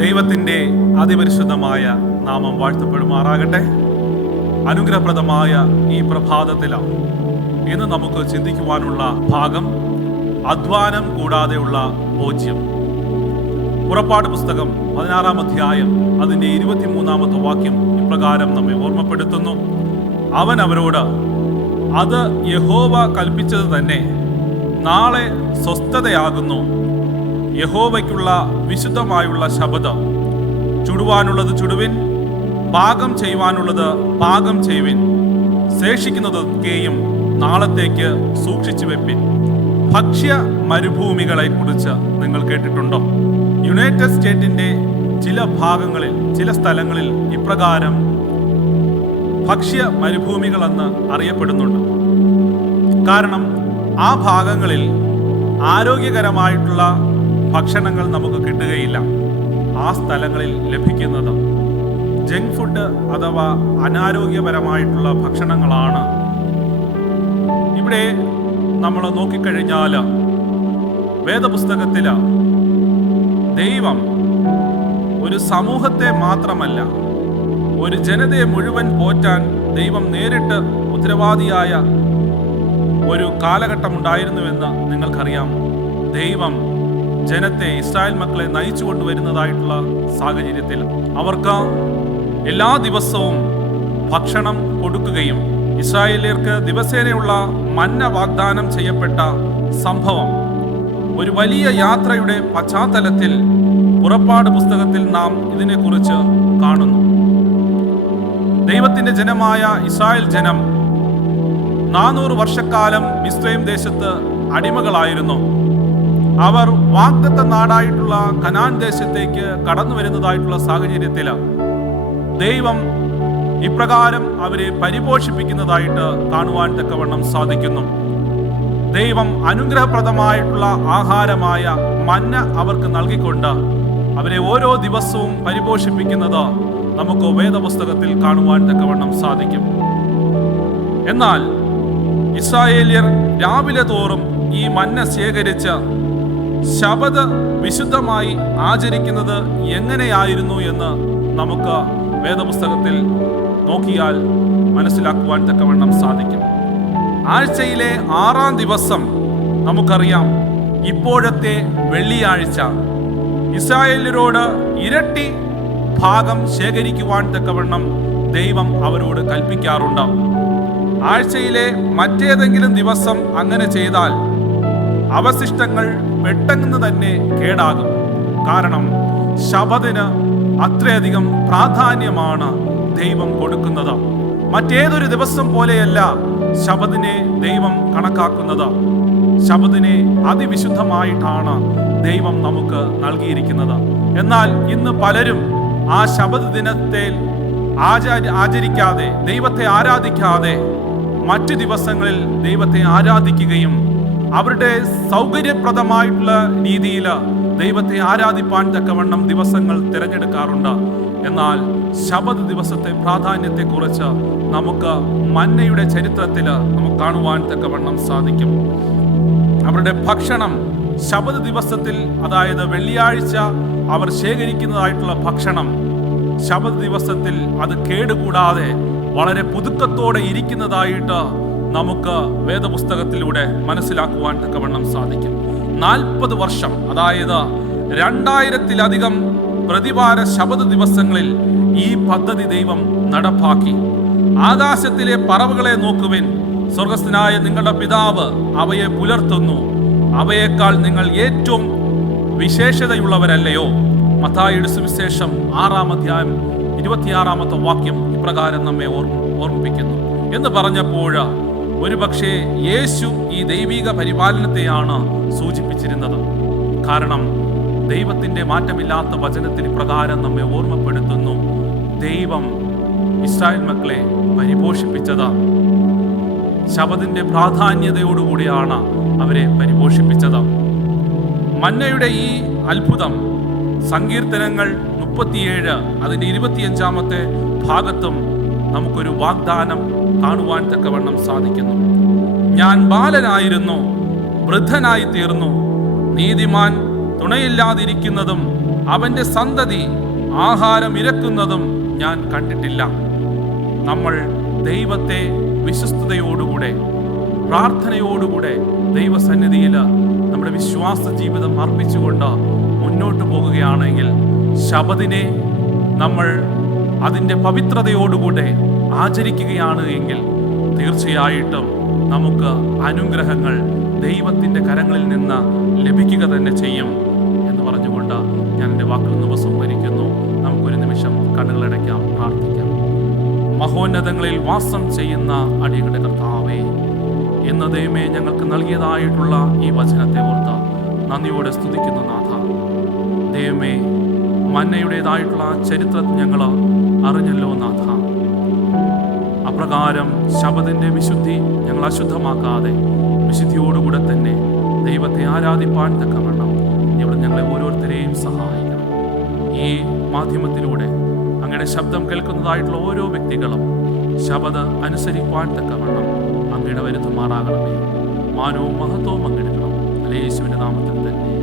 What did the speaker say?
ദൈവത്തിൻ്റെ അതിപരിശുദ്ധമായ നാമം വാഴ്ത്തപ്പെടുമാറാകട്ടെ. അനുഗ്രഹപ്രദമായ ഈ പ്രഭാതത്തിലാണ് ഇന്ന് നമുക്ക് ചിന്തിക്കുവാനുള്ള ഭാഗം അധ്വാനം കൂടാതെയുള്ള ഭോജ്യം. പുറപ്പാട് പുസ്തകം 16-ാം അധ്യായം അതിൻ്റെ 23-ാമത്തെ വാക്യം ഇപ്രകാരം നമ്മെ ഓർമ്മപ്പെടുത്തുന്നു. അവൻ അവരോട്, അത് യഹോവ കൽപ്പിച്ചത് തന്നെ, നാളെ സ്വസ്ഥതയാകുന്നു. യഹോവയ്ക്കുള്ള വിശുദ്ധമായുള്ള ശബദം. ചുടുവാനുള്ളത് ചുടുവിൻ, പാകം ചെയ്യുവാനുള്ളത് പാകം ചെയ്യുവിൻ, ശേഷിക്കുന്നതൊക്കെയും നാളത്തേക്ക് സൂക്ഷിച്ചു വെപ്പിൻ. ഭക്ഷ്യ മരുഭൂമികളെ കുറിച്ച് നിങ്ങൾ കേട്ടിട്ടുണ്ടോ? യുണൈറ്റഡ് സ്റ്റേറ്റിന്റെ ചില ഭാഗങ്ങളിൽ, ചില സ്ഥലങ്ങളിൽ ഇപ്രകാരം ഭക്ഷ്യ മരുഭൂമികളെന്ന് അറിയപ്പെടുന്നുണ്ട്. കാരണം ആ ഭാഗങ്ങളിൽ ആരോഗ്യകരമായിട്ടുള്ള ഭക്ഷണങ്ങൾ നമുക്ക് കിട്ടുകയില്ല. ആ സ്ഥലങ്ങളിൽ ലഭിക്കുന്നത് ജങ്ക് ഫുഡ് അഥവാ അനാരോഗ്യപരമായിട്ടുള്ള ഭക്ഷണങ്ങളാണ്. ഇവിടെ നമ്മൾ നോക്കിക്കഴിഞ്ഞാൽ വേദപുസ്തകത്തിൽ ദൈവം ഒരു സമൂഹത്തെ മാത്രമല്ല, ഒരു ജനതയെ മുഴുവൻ പോറ്റാൻ ദൈവം നേരിട്ട് ഉത്തരവാദിയായ ഒരു കാലഘട്ടമുണ്ടായിരുന്നുവെന്ന് നിങ്ങൾക്കറിയാം. ദൈവം ജനത്തെ, ഇസ്രായേൽ മക്കളെ നയിച്ചു കൊണ്ടുവരുന്നതായിട്ടുള്ള സാഹചര്യത്തിൽ അവർക്ക് എല്ലാ ദിവസവും ഭക്ഷണം കൊടുക്കുകയും ഇസ്രായേലിയർക്ക് ദിവസേനയുള്ള മന്ന വാഗ്ദാനം ചെയ്യപ്പെട്ട സംഭവം ഒരു വലിയ യാത്രയുടെ പശ്ചാത്തലത്തിൽ പുറപ്പാട് പുസ്തകത്തിൽ നാം ഇതിനെക്കുറിച്ച് കാണുന്നു. ദൈവത്തിന്റെ ജനമായ ഇസ്രായേൽ ജനം 400 വർഷക്കാലം മിസ്രയീം ദേശത്ത് അടിമകളായിരുന്നു. അവർ വാഗ്ദത്ത നാടായിട്ടുള്ള കനാൻ ദേശത്തേക്ക് കടന്നു വരുന്നതായിട്ടുള്ള സാഹചര്യത്തിൽ ദൈവം ഇപ്രകാരം അവരെ പരിപോഷിപ്പിക്കുന്നതായിട്ട് കാണുവാൻ തക്കവണ്ണം സാധിക്കുന്നു. ദൈവം അനുഗ്രഹപ്രദമായിട്ടുള്ള ആഹാരമായ മന്ന അവർക്ക് നൽകിക്കൊണ്ട് അവരെ ഓരോ ദിവസവും പരിപോഷിപ്പിക്കുന്നത് നമുക്ക് വേദപുസ്തകത്തിൽ കാണുവാൻ തക്കവണ്ണം സാധിക്കും. എന്നാൽ ഇസ്രായേല്യർ രാവിലെ തോറും ഈ മന്ന ശേഖരിച്ച് ശബദ് വിശുദ്ധമായി ആചരിക്കുന്നത് എങ്ങനെയായിരുന്നു എന്ന് നമുക്ക് വേദപുസ്തകത്തിൽ നോക്കിയാൽ മനസ്സിലാക്കുവാൻ തക്കവണ്ണം സാധിക്കും. ആഴ്ചയിലെ 6-ാം ദിവസം നമുക്കറിയാം, ഇപ്പോഴത്തെ വെള്ളിയാഴ്ച, ഇസ്രായേല്യരോട് ഇരട്ടി ഭാഗം ശേഖരിക്കുവാൻ തക്കവണ്ണം ദൈവം അവരോട് കൽപ്പിക്കാറുണ്ട്. ആഴ്ചയിലെ മറ്റേതെങ്കിലും ദിവസം അങ്ങനെ ചെയ്താൽ അവശിഷ്ടങ്ങൾ പെട്ടെന്ന് തന്നെ കേടാകും. കാരണം ശബദിന് അത്രയധികം പ്രാധാന്യമാണ് ദൈവം കൊടുക്കുന്നത്. മറ്റേതൊരു ദിവസം പോലെയല്ല ശബദിനെ ദൈവം കണക്കാക്കുന്നത്. ശബദിനെ അതിവിശുദ്ധമായിട്ടാണ് ദൈവം നമുക്ക് നൽകിയിരിക്കുന്നത്. എന്നാൽ ഇന്ന് പലരും ആ ശബദ് ദിനത്തെ ആചരിക്കാതെ, ദൈവത്തെ ആരാധിക്കാതെ മറ്റു ദിവസങ്ങളിൽ ദൈവത്തെ ആരാധിക്കുകയും അവരുടെ സൗകര്യപ്രദമായിട്ടുള്ള രീതിയിൽ ദൈവത്തെ ആരാധിപ്പാൻ തക്കവണ്ണം ദിവസങ്ങൾ തിരഞ്ഞെടുക്കാറുണ്ട്. എന്നാൽ ശബദ് ദിവസത്തെ പ്രാധാന്യത്തെക്കുറിച്ച് നമുക്ക് മന്നയുടെ ചരിത്രത്തിൽ നമുക്ക് കാണുവാൻ തക്കവണ്ണം സാധിക്കും. അവരുടെ ഭക്ഷണം ശബദ് ദിവസത്തിൽ, അതായത് വെള്ളിയാഴ്ച അവർ ശേഖരിക്കുന്നതായിട്ടുള്ള ഭക്ഷണം ശബദ് ദിവസത്തിൽ അത് കേടുകൂടാതെ വളരെ പുതുക്കത്തോടെ ഇരിക്കുന്നതായിട്ട് നമുക്ക് വേദപുസ്തകത്തിലൂടെ മനസ്സിലാക്കുവാൻ തക്കവണ്ണം സാധിക്കും. 40 വർഷം, അതായത് 2000-ത്തിലധികം പ്രതിവാര ശബദ് ദിവസങ്ങളിൽ ഈ പദ്ധതി ദൈവം നടപ്പാക്കി. ആകാശത്തിലെ പറവുകളെ നോക്കുവിൻ, സ്വർഗസ്ഥനായ നിങ്ങളുടെ പിതാവ് അവയെ പുലർത്തുന്നു. അവയേക്കാൾ നിങ്ങൾ ഏറ്റവും വിശേഷതയുള്ളവരല്ലയോ? മത്തായിയുടെ സുവിശേഷം 6-ാം അധ്യായം 26-ാമത്തെ വാക്യം ഇപ്രകാരം നമ്മെ ഓർമ്മിപ്പിക്കുന്നു എന്ന് പറഞ്ഞപ്പോൾ ഒരുപക്ഷെ യേശു ഈ ദൈവിക പരിപാലനത്തെയാണ് സൂചിപ്പിച്ചിരുന്നത്. കാരണം ദൈവത്തിന്റെ മാറ്റമില്ലാത്ത വചനത്തിൽ ഇപ്രകാരം നമ്മെ ഓർമ്മപ്പെടുത്തുന്നു, ദൈവം ഇസ്രായേൽ മക്കളെ പരിപോഷിപ്പിച്ചത് ശബദിന്റെ പ്രാധാന്യതയോടുകൂടിയാണ് അവരെ പരിപോഷിപ്പിച്ചത്. മന്നയുടെ ഈ അത്ഭുതം സങ്കീർത്തനങ്ങൾ 37 അതിന്റെ 25-ാമത്തെ ഭാഗത്തും നമുക്കൊരു വാഗ്ദാനം കാണുവാൻ തക്കവണ്ണം സാധിക്കുന്നു. ഞാൻ ബാലനായിരുന്നു, വൃദ്ധനായി തീർന്നു, നീതിമാൻ തുണയില്ലാതിരിക്കുന്നതും അവന്റെ സന്തതി ആഹാരം ഇരക്കുന്നതും ഞാൻ കണ്ടിട്ടില്ല. നമ്മൾ ദൈവത്തെ വിശ്വസ്തയോടുകൂടെ, പ്രാർത്ഥനയോടുകൂടെ ദൈവസന്നിധിയിൽ നമ്മുടെ വിശ്വാസ ജീവിതം അർപ്പിച്ചുകൊണ്ട് മുന്നോട്ട് പോകുകയാണെങ്കിൽ, ശബദിനെ നമ്മൾ അതിൻ്റെ പവിത്രതയോടുകൂടെ ആചരിക്കുകയാണ് എങ്കിൽ തീർച്ചയായിട്ടും നമുക്ക് അനുഗ്രഹങ്ങൾ ദൈവത്തിൻ്റെ കരങ്ങളിൽ നിന്ന് ലഭിക്കുക തന്നെ ചെയ്യും എന്ന് പറഞ്ഞുകൊണ്ട് ഞാൻ എൻ്റെ വാക്കുകൾ ഉപസംഹരിക്കുന്നു. നമുക്കൊരു നിമിഷം കണ്ണുകളടയ്ക്കാം, പ്രാർത്ഥിക്കാം. മഹോന്നതങ്ങളിൽ വാസം ചെയ്യുന്ന അടിയങ്ങളുടെ കർത്താവേ, ഇന്ന് ദൈവമേ ഞങ്ങൾക്ക് നൽകിയതായിട്ടുള്ള ഈ വചനത്തെ ഓർത്ത് നന്ദിയോടെ സ്തുതിക്കുന്നു നാഥ. ദൈവമേ, മന്നയുടേതായിട്ടുള്ള ചരിത്രം ഞങ്ങൾ അറിഞ്ഞല്ലോ നാഥ. അപ്രകാരം ശബദിൻ്റെ വിശുദ്ധി ഞങ്ങൾ അശുദ്ധമാക്കാതെ വിശുദ്ധിയോടുകൂടെ തന്നെ ദൈവത്തെ ആരാധിപ്പാൻ തക്കവണ്ണം ഇവിടെ ഞങ്ങളെ ഓരോരുത്തരെയും സഹായിക്കണം. ഈ മാധ്യമത്തിലൂടെ അങ്ങയുടെ ശബ്ദം കേൾക്കുന്നതായിട്ടുള്ള ഓരോ വ്യക്തികളും ശബദ് അനുസരിപ്പാൻ തക്കവണ്ണം അങ്ങയുടെ വരുത്തുമാറാകണമേ. മാനവും മഹത്വവും അങ്ങെടുക്കണം. യേശുവിൻ്റെ നാമത്തിൽ തന്നെ.